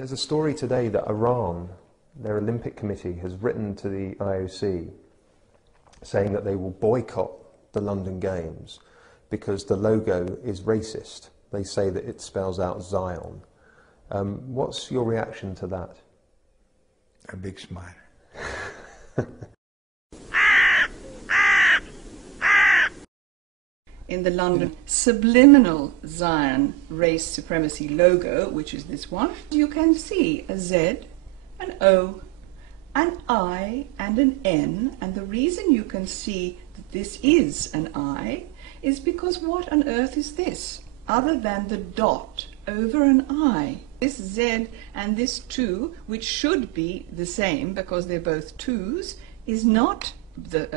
There's a story today that Iran, their Olympic Committee, has written to the IOC saying that they will boycott the London Games because the logo is racist. They say that it spells out Zion. What's your reaction to that? A big smile. In the London subliminal Zion race supremacy logo, which is this one, you can see a Z, an O, an I and an N, and the reason you can see that this is an I is because what on earth is this other than the dot over an I? This Z and this 2, which should be the same because they're both 2s,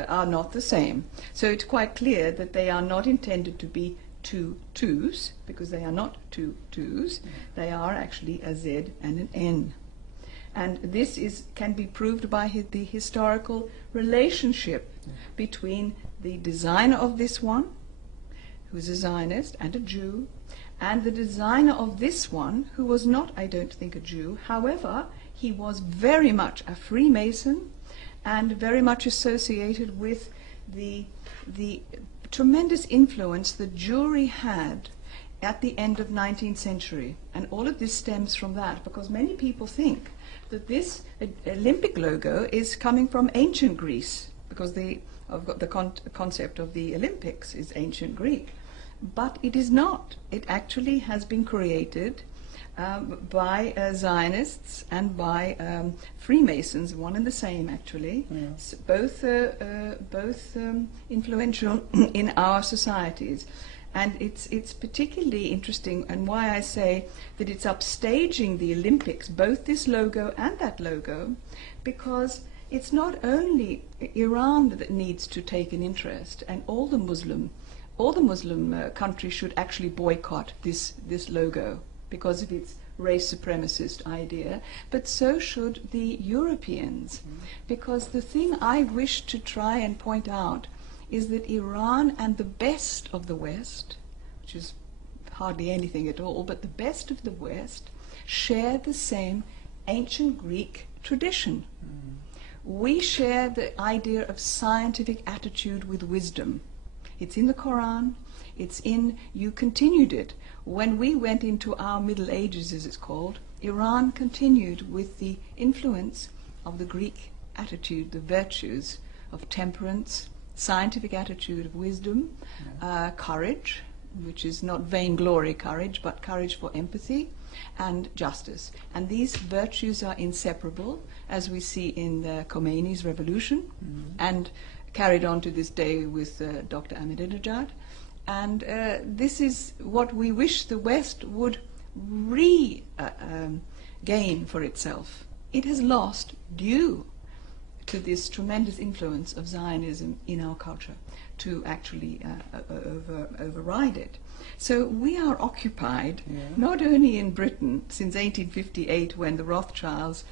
are not the same. So it's quite clear that they are not intended to be 2 2s, because they are not 2 2s. They are actually a Z and an N. And this can be proved by the historical relationship between the designer of this one, who's a Zionist and a Jew, and the designer of this one, who was not, I don't think, a Jew. However, he was very much a Freemason and very much associated with the tremendous influence the Jewry had at the end of 19th century. And all of this stems from that, because many people think that this Olympic logo is coming from ancient Greece, because the concept of the Olympics is ancient Greek. But it is not. It actually has been created by Zionists and by Freemasons, one and the same actually, both influential in our societies. And it's particularly interesting, and why I say that it's upstaging the Olympics, both this logo and that logo, because it's not only Iran that needs to take an interest, and all the Muslim countries should actually boycott this logo because of its race supremacist idea, but so should the Europeans. Because the thing I wish to try and point out is that Iran and the best of the West, which is hardly anything at all, but the best of the West, share the same ancient Greek tradition. We share the idea of scientific attitude with wisdom. It's in the Quran, you continued it. When we went into our Middle Ages, as it's called, Iran continued with the influence of the Greek attitude, the virtues of temperance, scientific attitude of wisdom, courage, which is not vainglory courage, but courage for empathy, and justice. And these virtues are inseparable, as we see in Khomeini's revolution, and carried on to this day with Dr. Ahmadinejad. And this is what we wish the West would regain for itself. It has lost due to this tremendous influence of Zionism in our culture to actually override it. So we are occupied, not only in Britain since 1858, when the Rothschilds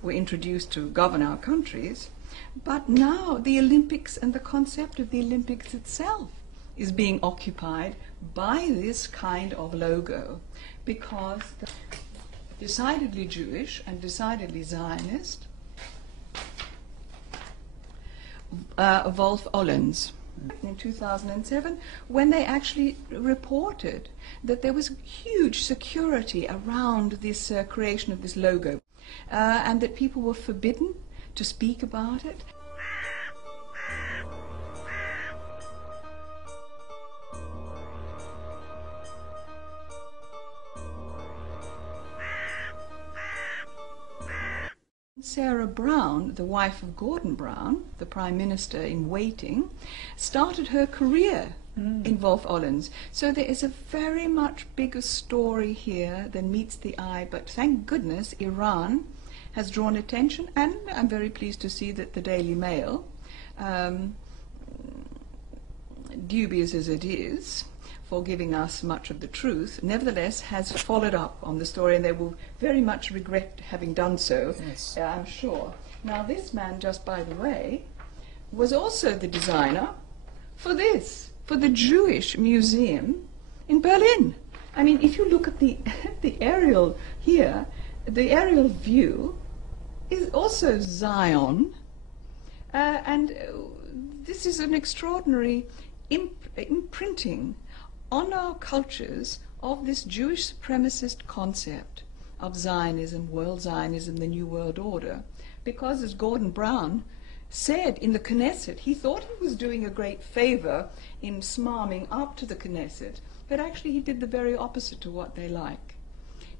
were introduced to govern our countries, but now the Olympics and the concept of the Olympics itself is being occupied by this kind of logo, because decidedly Jewish and decidedly Zionist, Wolf Ollens, in 2007, when they actually reported that there was huge security around this creation of this logo, and that people were forbidden to speak about it. Sarah Brown, the wife of Gordon Brown, the Prime Minister in waiting, started her career in Wolf Ollens. So there is a very much bigger story here than meets the eye, but thank goodness Iran has drawn attention, and I'm very pleased to see that the Daily Mail, dubious as it is for giving us much of the truth, nevertheless has followed up on the story, and they will very much regret having done so, yes. I'm sure. Now this man, just by the way, was also the designer for this, for the Jewish Museum in Berlin. I mean, if you look at the aerial here, the aerial view is also Zion, and this is an extraordinary imprinting on our cultures of this Jewish supremacist concept of Zionism, world Zionism, the New World Order, because as Gordon Brown said in the Knesset, he thought he was doing a great favor in smarming up to the Knesset, but actually he did the very opposite to what they like.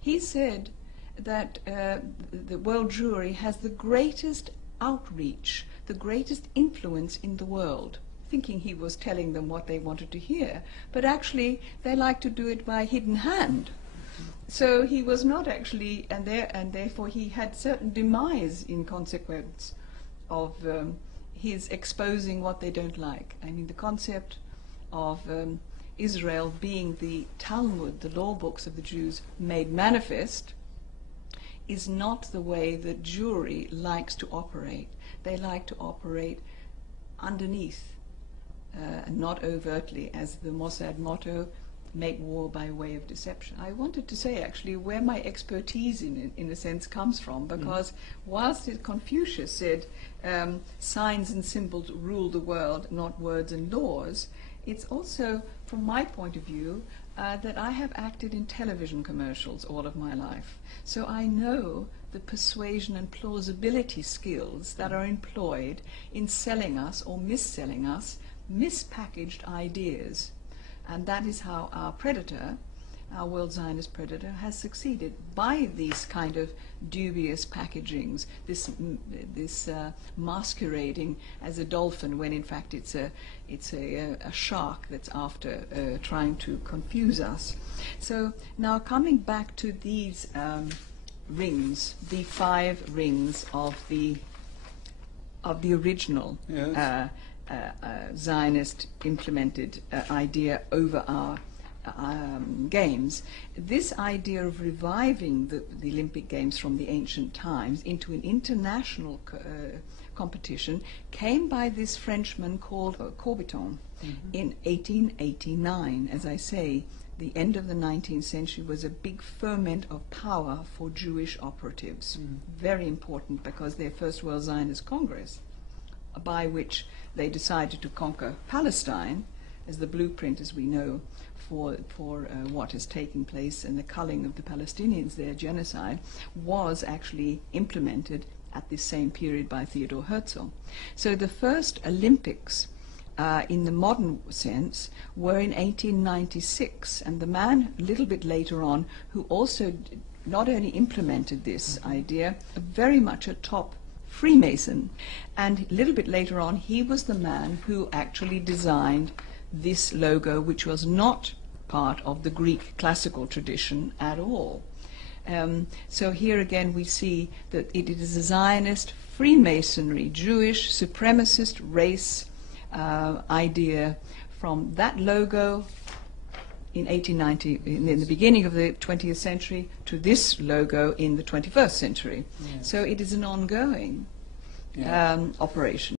He said that the world Jewry has the greatest outreach, the greatest influence in the world, thinking he was telling them what they wanted to hear, but actually they like to do it by hidden hand. So he was not actually, and therefore he had certain demise in consequence of his exposing what they don't like. I mean, the concept of Israel being the Talmud, the law books of the Jews, made manifest, is not the way that Jewry likes to operate. They like to operate underneath, not overtly, as the Mossad motto, make war by way of deception. I wanted to say actually where my expertise in a sense comes from, because whilst Confucius said signs and symbols rule the world, not words and laws, it's also, from my point of view, that I have acted in television commercials all of my life. So I know the persuasion and plausibility skills that are employed in selling us or mis-selling us mispackaged ideas. And that is how our predator, our world Zionist predator, has succeeded by these kind of dubious packagings, this masquerading as a dolphin when in fact it's a shark that's after trying to confuse us. So now coming back to these rings, the 5 rings of the original. Yes. Zionist implemented idea over our games. This idea of reviving the Olympic Games from the ancient times into an international competition came by this Frenchman called Courbet in 1889. As I say, the end of the 19th century was a big ferment of power for Jewish operatives. Very important, because their first World Zionist Congress, by which they decided to conquer Palestine as the blueprint, as we know, for what is taking place and the culling of the Palestinians, their genocide, was actually implemented at this same period by Theodor Herzl. So the first Olympics in the modern sense were in 1896, and the man a little bit later on who also not only implemented this idea, very much a top Freemason, and a little bit later on he was the man who actually designed this logo, which was not part of the Greek classical tradition at all. So here again we see that it is a Zionist, Freemasonry, Jewish, supremacist race idea from that logo in 1890, in the beginning of the 20th century, to this logo in the 21st century. Yeah. So it is an ongoing operation.